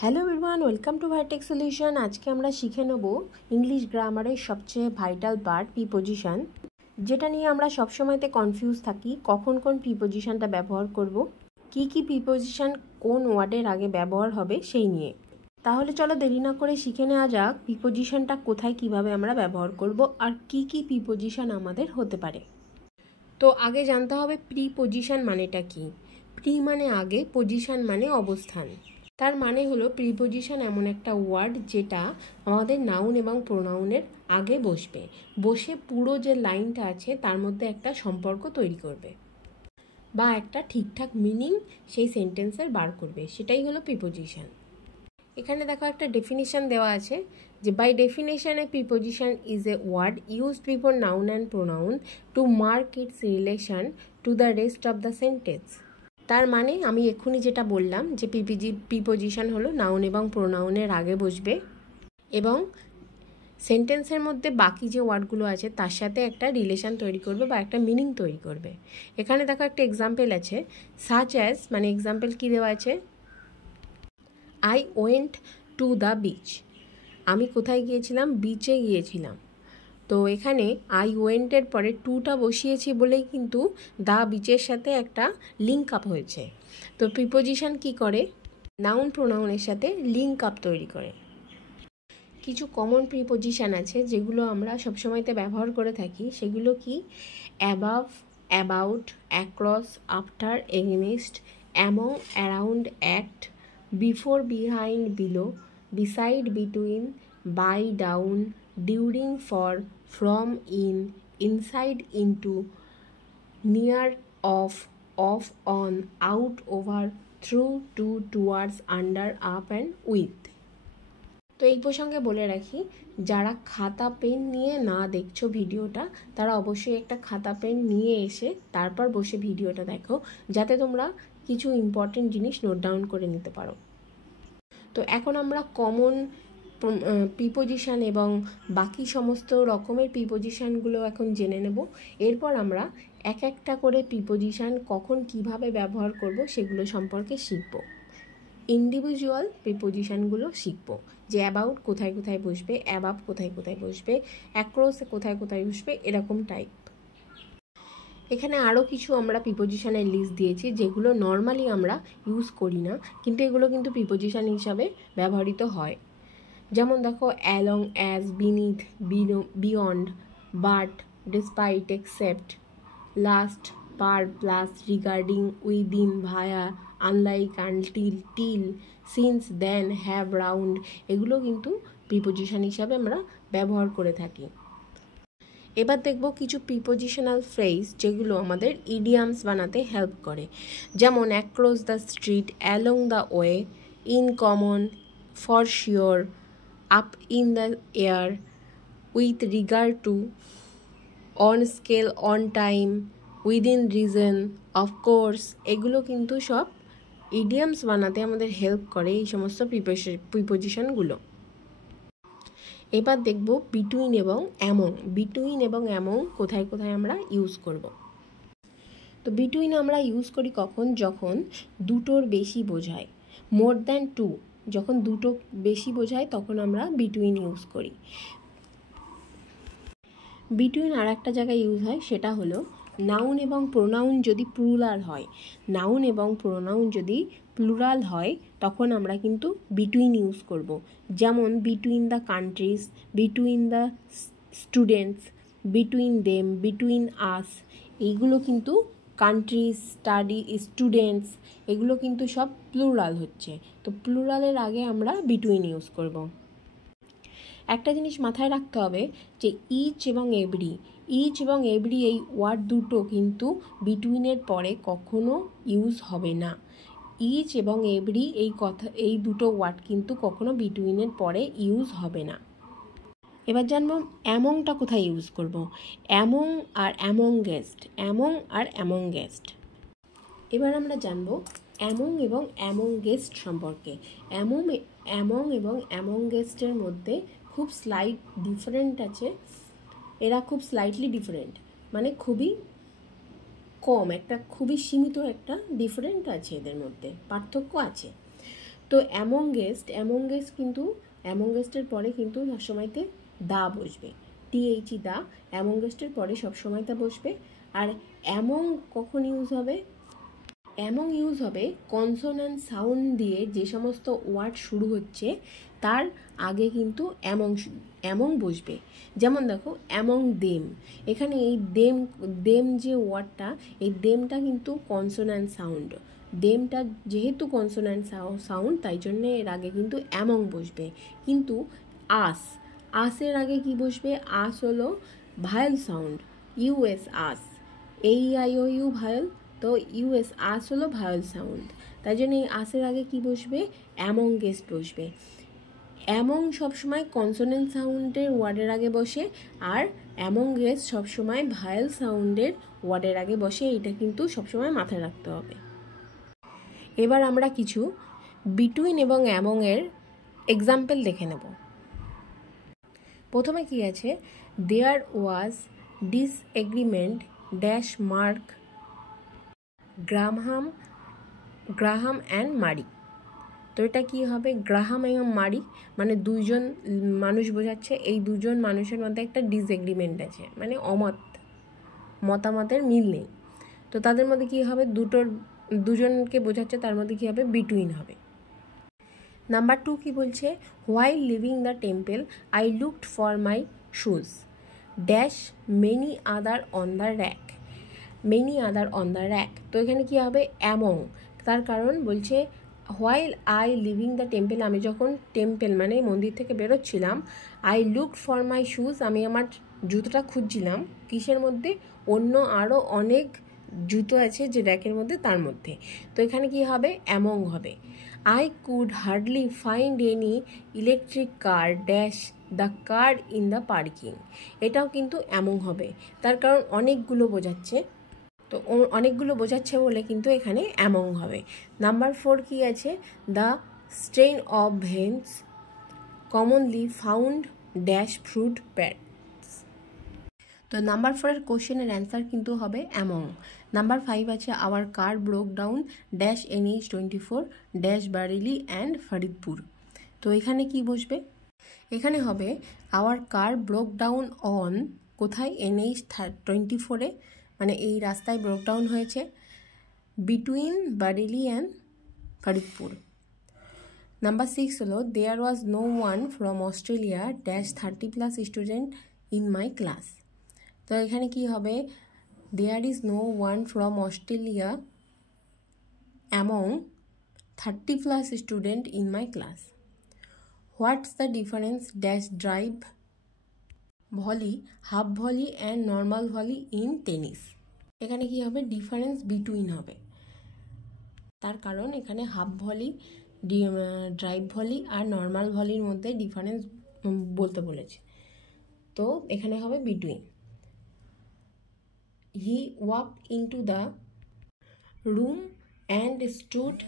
Hello everyone, welcome to Vitech solution. আজকে আমরা শিখে নেব ইংলিশ গ্রামারের সবচেয়ে ভাইটাল পার্ট প্রিপোজিশন, যেটা নিয়ে আমরা সবসময়তে কনফিউজ থাকি কখন কোন প্রিপোজিশনটা ব্যবহার করব, কি কি প্রিপোজিশন কোন ওয়ার্ডের আগে ব্যবহার হবে সেই নিয়ে। তাহলে চলো দেরি না করে শিখে নেওয়া যাক প্রিপোজিশনটা কোথায় কিভাবে আমরা ব্যবহার করব আর কি কি প্রিপোজিশন আমাদের হতে পারে। তো আগে জানতে হবে প্রিপোজিশন মানেটা কি। প্রি মানে আগে, পজিশন মানে অবস্থান। তার মানে হলো প্রিপোজিশন এমন একটা ওয়ার্ড যেটা আমাদের নাউন এবং প্রোনাউনের আগে বসে পুরো যে লাইনটা আছে তার মধ্যে একটা সম্পর্ক তৈরি করবে বা একটা ঠিকঠাক মিনিং সেই সেন্টেন্সের বার করবে, সেটাই হলো প্রিপোজিশন। এখানে দেখো একটা ডেফিনিশন দেওয়া আছে যে by definition a preposition is a word used before noun and pronoun to mark its relation to the rest of the sentence. তার মানে আমি এক্ষুনি যেটা বললাম যে প্রিপোজিশন হলো নাউন এবং প্রোনাউনের আগে বসবে এবং সেন্টেন্সের মধ্যে বাকি যে ওয়ার্ডগুলো আছে তার সাথে একটা রিলেশন তৈরি করবে বা একটা মিনিং তৈরি করবে। এখানে দেখো একটা এক্সাম্পল আছে, সাচ অ্যাজ, মানে এক্সাম্পল কী দেওয়া আছে, I went to the beach. আমি কোথায় গিয়েছিলাম? বিচে গিয়েছিলাম। তো এখানে আই ওয়েন্টের পরে টুটা বসিয়েছি বলেই কিন্তু দ্য বিচের সাথে একটা লিঙ্ক আপ হয়েছে। তো প্রিপোজিশন কি করে? নাউন প্রোনাউনের সাথে লিঙ্ক আপ তৈরি করে। কিছু কমন প্রিপোজিশন আছে যেগুলো আমরা সবসময়তে ব্যবহার করে থাকি, সেগুলো কি? Above, about, across, after, against, among, around, act, before, behind, below, beside, between, by, down, during, for, from, in, inside, into, near, off, on, out, over, through, to, towards, under, up and with। তো এই প্রসঙ্গে বলে রাখি, যারা খাতা pen নিয়ে না দেখছো ভিডিওটা, তারা অবশ্যই একটা খাতা পেন নিয়ে এসে তারপর বসে ভিডিওটা দেখো, যাতে তোমরা কিছু ইম্পর্টেন্ট জিনিস নোট ডাউন করে নিতে পারো। তো এখন আমরা কমন প্রিপোজিশন এবং বাকি সমস্ত রকমের প্রিপোজিশনগুলো এখন জেনে নেব। এরপর আমরা এক একটা করে প্রিপোজিশন কখন কিভাবে ব্যবহার করব সেগুলো সম্পর্কে শিখব। ইন্ডিভিজুয়াল প্রিপোজিশনগুলো শিখব, যে অ্যাবাউট কোথায় কোথায় বসবে, অ্যাবাভ কোথায় কোথায় বসবে, অ্যাক্রস কোথায় কোথায় বসবে, এরকম টাইপ। এখানে আরও কিছু আমরা প্রিপোজিশনের লিস্ট দিয়েছি যেগুলো নর্মালি আমরা ইউজ করি না, কিন্তু এগুলো কিন্তু প্রিপোজিশন হিসাবে ব্যবহৃত হয়। যেমন দেখো, along, as, beneath, beyond, but, despite, except, last, per, plus, regarding, within, via, unlike, until, till, since, then, have, round, এগুলো কিন্তু প্রিপোজিশন হিসাবে আমরা ব্যবহার করে থাকি। এবার দেখব কিছু প্রিপোজিশনাল ফ্রেজ যেগুলো আমাদের ইডিয়ামস বানাতে হেল্প করে। যেমন across the street, along the way, in common, for sure, up in the air, with regard to, on scale, on time, within reason, of course, এগুলো কিন্তু সব ইডিয়ামস বানাতে আমাদের হেল্প করে এই সমস্ত প্রিপোজিশনগুলো। এবার দেখব বিটুইন এবং অ্যামং। বিটুইন এবং অ্যামং কোথায় কোথায় আমরা ইউজ করব। তো বিটুইন আমরা ইউজ করি কখন? যখন দুটোর বেশি বোঝায়, মোর দ্যান টু, যখন দুটো বেশি বোঝায় তখন আমরা বিটুইন ইউজ করি। বিটুইন আর একটা জায়গায় ইউজ হয়, সেটা হলো নাউন এবং প্রোনাউন যদি প্লুরাল হয়। নাউন এবং প্রোনাউন যদি প্লুরাল হয় তখন আমরা কিন্তু বিটুইন ইউজ করব। যেমন between the countries, between the students, between them, between us, এইগুলো কিন্তু কান্ট্রিজ, স্টাডি, স্টুডেন্টস, এগুলো কিন্তু সব প্লুরাল হচ্ছে। তো প্লুরালের আগে আমরা বিটুইন ইউজ করব। একটা জিনিস মাথায় রাখতে হবে যে ইচ এবং এভরি, ইচ এবং এভরি এই ওয়ার্ড দুটো কিন্তু বিটুইনের পরে কখনো ইউজ হবে না। ইচ এবং এভরি এই দুটো ওয়ার্ড কিন্তু কখনো বিটুইনের পরে ইউজ হবে না। এবার জানবো অ্যামংটা কোথায় ইউজ করব। অ্যামং আর অ্যামংগেস্ট, অ্যামং আর অ্যামংগেস্ট। এবার আমরা জানবো অ্যামং এবং অ্যামংগেস্ট সম্পর্কে। অ্যামং এবং অ্যামংগেস্টের মধ্যে খুব স্লাইট ডিফারেন্ট আছে। এরা খুব স্লাইটলি ডিফারেন্ট, মানে খুবই কম, একটা খুবই সীমিত একটা ডিফারেন্ট আছে, এদের মধ্যে পার্থক্য আছে। তো অ্যামংগেস্ট কিন্তু অ্যামংগেস্টের পরে কিন্তু সবসময়তে দা বসবে, টিএইচই দা, অ্যামংগেস্টের পরে সবসময় তা বসবে। আর অ্যামং কখন ইউজ হবে? অ্যামং ইউজ হবে কনসোন্যান্ট সাউন্ড দিয়ে যে সমস্ত ওয়ার্ড শুরু হচ্ছে তার আগে কিন্তু অ্যামং বসবে। যেমন দেখো অ্যামং দেম, এখানে এই দেম যে ওয়ার্ডটা, এই দেমটা কিন্তু কনসোন্যান্ট সাউন্ড, দেমটা যেহেতু কনসোন্যান্ট সাউন্ড তাই জন্য এর আগে কিন্তু অ্যামং বসবে। কিন্তু আসের আগে কি বসবে? আস হলো ভায়েল সাউন্ড, ইউএস আস, এই আই ও ইউ ভায়েল, তো ইউএস আস হলো ভায়েল সাউন্ড, তাই জন্য এই আসের আগে কি বসবে? অ্যামংগেস্ট বসবে। অ্যামং সবসময় কনসোনেন্ট সাউন্ডের ওয়ার্ডের আগে বসে, আর অ্যামংগেস্ট সবসময় ভায়েল সাউন্ডের ওয়ার্ডের আগে বসে, এটা কিন্তু সবসময় মাথায় রাখতে হবে। এবার আমরা কিছু বিটুইন এবং অ্যামংয়ের এক্সাম্পল দেখে নেব। প্রথমে কি আছে? There was disagreement dash Mark Graham and Mary. তো এটা কী হবে? গ্রাহাম এবং মারি মানে দুইজন মানুষ বোঝাচ্ছে, এই দুজন মানুষের মধ্যে একটা ডিসএগ্রিমেন্ট আছে, মানে মতামতের মিল নেই। তো তাদের মধ্যে কী হবে? দুজনকে বোঝাচ্ছে, তার মধ্যে কী হবে? বিটুইন হবে। নাম্বার 2 কি বলছে? While living the temple I looked for my shoes dash many other on the rack. তো এখানে কী হবে? অ্যামং, তার কারণ বলছে while I living the temple, আমি যখন টেম্পল মানে মন্দির থেকে বেরোচ্ছিলাম, I looked for my shoes, আমি আমার জুতোটা খুঁজছিলাম, কিসের মধ্যে? অন্য আরও অনেক জুতো আছে যে র্যাকের মধ্যে, তার মধ্যে। তো এখানে কি হবে? অ্যামং হবে। I could hardly find any electric car dash the car in the parking. এটাও কিন্তু অ্যামং হবে, তার কারণ অনেকগুলো বোঝাচ্ছে, তো অনেকগুলো বোঝাচ্ছে বলে কিন্তু এখানে অ্যামং হবে। নাম্বার 4 কি আছে? The strain of vines commonly found dash fruit pats. তো নাম্বার 4-এর কোশ্চেনের অ্যান্সার কিন্তু হবে অ্যামং। নাম্বার 5 আছে our car broke down dash NH24 dash Bareilly and Faridpur. তো এখানে কি বসবে? এখানে হবে our car broke down on, কোথায়? NH24-এ, মানে এই রাস্তায় ব্রোকডাউন হয়েছে, between Bareilly and Faridpur. Number 6 হলো there was no one from Australia dash 30+ student in my class. তো এখানে কি হবে? There is no one from Australia among 30+ student in my class. What's the difference dash drive volley, half volley and normal volley in tennis. এখানে কি হবে? Difference between হবে, তার কারণ এখানে হাফ ভলি, ড্রাইভ ভলি আর নর্মাল ভলির মধ্যে ডিফারেন্স বলতে বলেছে, তো এখানে হবে between. He walk into the room and stood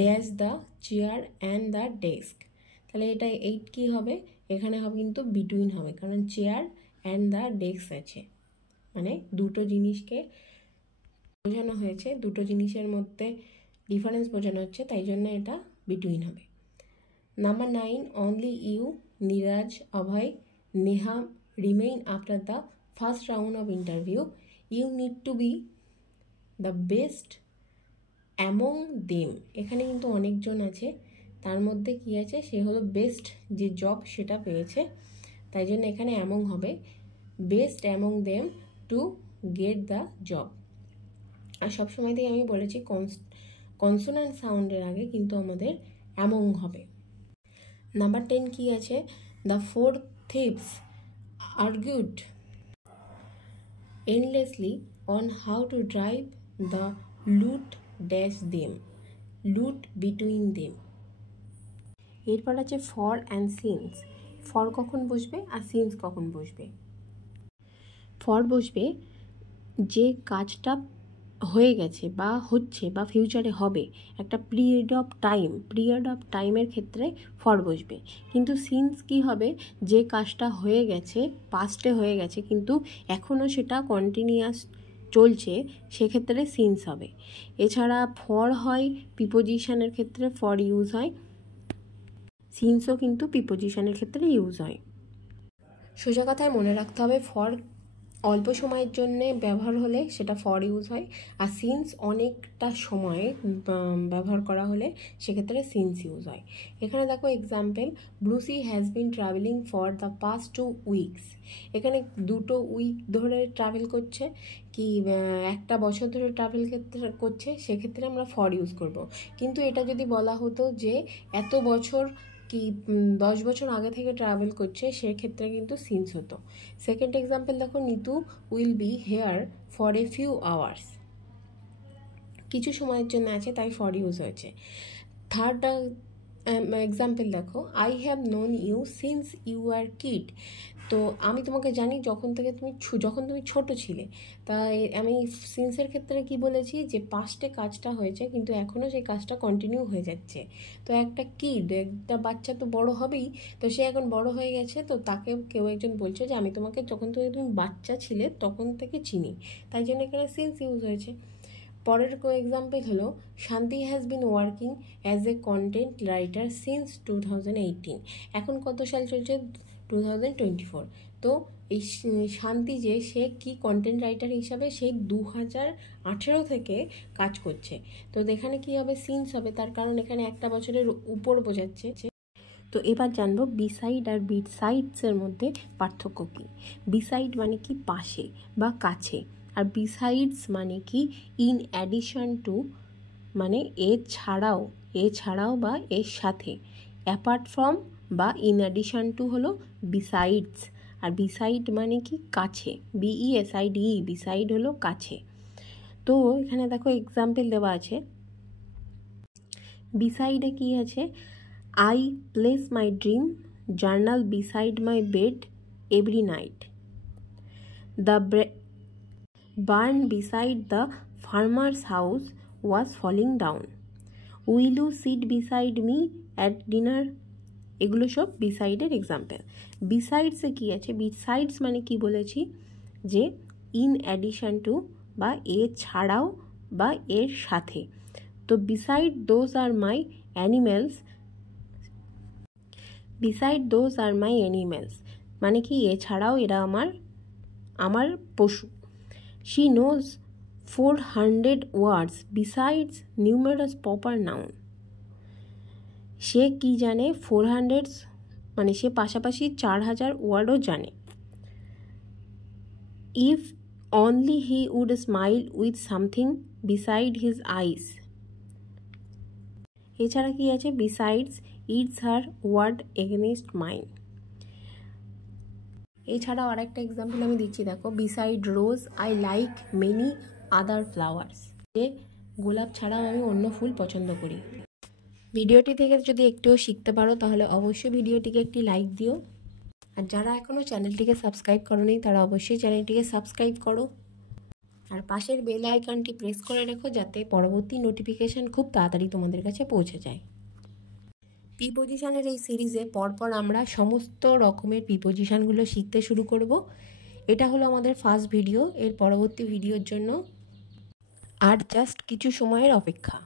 dash the chair and the desk. তাহলে এটা 8 কি হবে? এখানে হবে কিন্তু বিটুইন হবে, কারণ চেয়ার অ্যান্ড দ্য ডেস্ক আছে, মানে দুটো জিনিসকে বোঝানো হয়েছে, দুটো জিনিসের মধ্যে ডিফারেন্স বোঝানো হচ্ছে, তাই জন্য এটা বিটুইন হবে। Number 9 only you, Neeraj, Abhay, Neha remain after the first round of interview, you need to be the best among them. এখানে কিন্তু অনেকজন আছে, তার মধ্যে কি আছে? সে হলো বেস্ট, যে জব সেটা পেয়েছে, তাই জন্য এখানে অ্যামং হবে, best among them to get the job. আর সবসময় থেকে আমি বলেছি কনসোন্যান্ট সাউন্ডের আগে কিন্তু আমাদের অ্যামং হবে। নাম্বার 10 কি আছে? The 4 thieves argued endlessly on how to drive the loot dash them, loot between them। এরপর আছে ফর অ্যান্ড সিন্স। ফর কখন বসবে আর সিন্স কখন বসবে? ফর বসবে যে কাজটা হয়ে গেছে বা হচ্ছে বা ফিউচারে হবে, একটা পিরিয়ড অফ টাইমের ক্ষেত্রে ফর বসবে। কিন্তু সিন্স কি হবে? যে কাজটা হয়ে গেছে, পাস্টে হয়ে গেছে, কিন্তু এখনও সেটা কন্টিনিউয়াস চলছে, সেক্ষেত্রে সিন্স হবে। এছাড়া ফর হয় প্রিপোজিশনের ক্ষেত্রে, ফর ইউজ হয় সিন্সও কিন্তু প্রিপোজিশনের ক্ষেত্রে ইউজ হয়। সোজা কথায় মনে রাখতে হবে, ফর অল্প সময়ের জন্যে ব্যবহার হলে সেটা ফর ইউজ হয়, আর সিন্স অনেকটা সময় ব্যবহার করা হলে সেক্ষেত্রে সিন্স ইউজ হয়। এখানে দেখো example, Brucie has been traveling for the past 2 weeks. এখানে 2 উইক ধরে ট্রাভেল করছে, কি 1 বছর ধরে ট্রাভেল করছে, সেক্ষেত্রে আমরা ফর ইউজ করব। কিন্তু এটা যদি বলা হতো যে এত বছর কি 10 বছর আগে থেকে ট্রাভেল করছে, সেক্ষেত্রে কিন্তু সিন্স হতো। সেকেন্ড এক্সাম্পল দেখো, Nitu will be here for a few hours, কিছু সময়ের জন্য আছে তাই ফর ইউজ হয়েছে। থার্ড এক্সাম্পল দেখো, I have known you since you are kid. তো আমি তোমাকে জানি যখন তুমি ছোট ছিলে। তাই আমি সিন্সের ক্ষেত্রে কি বলেছি, যে পাস্টে কাজটা হয়েছে কিন্তু এখনও সেই কাজটা কন্টিনিউ হয়ে যাচ্ছে। তো একটা একটা বাচ্চা তো বড় হবেই, তো সে এখন বড় হয়ে গেছে, তো তাকে কেউ একজন বলছে যে আমি তোমাকে যখন তুমি বাচ্চা ছিলে তখন থেকে চিনি, তাই জন্য এখানে সিন্স ইউজ হয়েছে। পরের এক্সাম্পল হলো, শান্তি has been working as a content writer since 2018। এখন কত সাল চলছে? 2024। তো এই শান্তি যে সে কি কন্টেন্ট রাইটার হিসাবে সেই 2018 থেকে কাজ করছে। তো এখানে কি হবে? সিন্স হবে, তার কারণ এখানে 1 বছরের উপর বোঝাচ্ছে। তো এবার জানবো বিসাইড আর বিসাইডসের মধ্যে পার্থক্য কী। বিসাইড মানে কি পাশে বা কাছে, আর বিসাইডস মানে কি ইন অ্যাডিশন টু, মানে এছাড়াও বা এর সাথে। অ্যাপার্ট ফ্রম বা ইন অ্যাডিশন টু হলো বিসাইডস, আর বিসাইড মানে কি কাছে, BESIDE, বিসাইড হলো কাছে। তো এখানে দেখো এক্সাম্পল দেওয়া আছে, বিসাইডে কি আছে, I place my dream journal beside my bed every night. The barn beside the farmer's house was falling down. Will you sit beside me at dinner? এগুলো সব বিসাইডের এক্সাম্পল। বিসাইডসে কি আছে? বিসাইডস মানে কি বলেছি, যে ইন অ্যাডিশন টু বা এছাড়াও বা এর সাথে। তো beside those are my animals, beside those are my animals মানে কি এছাড়াও এরা আমার পশু। She knows 400 words besides numerous proper noun. সে কি জানে? 400, মানে সে পাশাপাশি 4000 ওয়ার্ডও জানে। If only he would smile with something beside his eyes. এছাড়া কি আছে? Besides its her word against mine. এছাড়াও আরেকটা এক্সাম্পল আমি দিচ্ছি, দেখো, beside rose I like many other flowers. যে গোলাপ ছাড়াও আমি অন্য ফুল পছন্দ করি। ভিডিওটি থেকে যদি একটুও শিখতে পারো তাহলে অবশ্যই ভিডিওটিকে একটি লাইক দিও, আর যারা এখনও চ্যানেলটিকে সাবস্ক্রাইব করোনি তারা অবশ্যই চ্যানেলটিকে সাবস্ক্রাইব করো, আর পাশের বেল আইকনটি প্রেস করে রেখো যাতে পরবর্তী নোটিফিকেশান খুব তাড়াতাড়ি তোমাদের কাছে পৌঁছে যায়। প্রিপোজিশনের এই সিরিজে পরপর আমরা সমস্ত রকমের প্রিপোজিশনগুলো শিখতে শুরু করব। এটা হলো আমাদের ফার্স্ট ভিডিও। এর পরবর্তী ভিডিওর জন্য আর জাস্ট কিছু সময়ের অপেক্ষা।